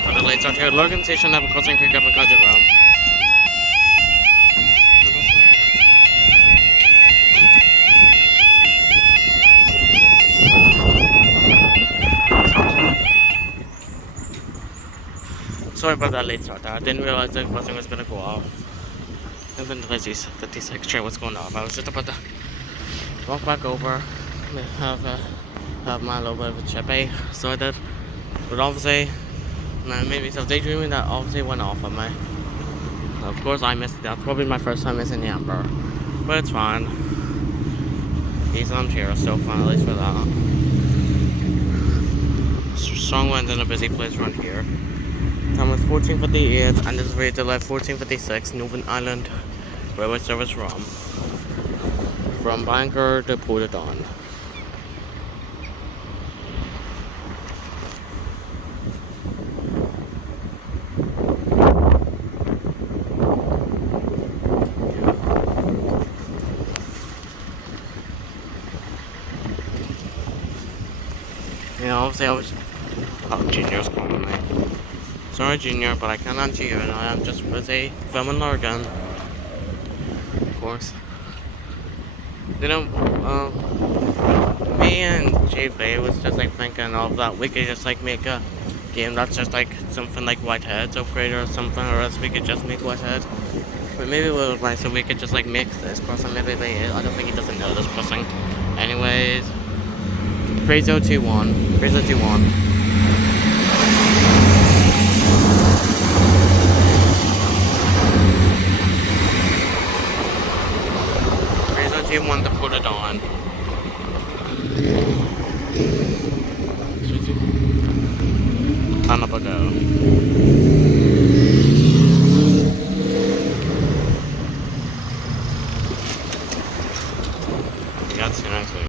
sorry for the late start here. Lurgan Station, have a crossing Craigavon, Craigavon. Sorry about that late start there. I didn't realize the crossing was gonna go off. Even the 56 train was going off. I was just about to walk back over, have my little bit of a chippy, so I did. But obviously, I made myself daydreaming that obviously went off on me. Of course, I missed it. That's probably my first time missing the Amber, but it's fine. These arms here are still fun, at least for that. Strong winds in a busy place around here. Time was 14:58, and this is rated at 14:56. Northern Island Railway Service from Bangor to Portadown. Obviously I was... Oh, Junior's calling me. Sorry, Junior, but I can't answer you, and I am just busy filming Lurgan. Of course. You know, me and JV was just like thinking of that we could just like make a game that's just like something like Whitehead's upgrade or something, or else we could just make Whitehead. But maybe it would like so we could just like make this crossing. Maybe I don't think he doesn't know this crossing. Anyways, Craigavon 21. Craigavon 21. Team 1 to put it on. Time up a go.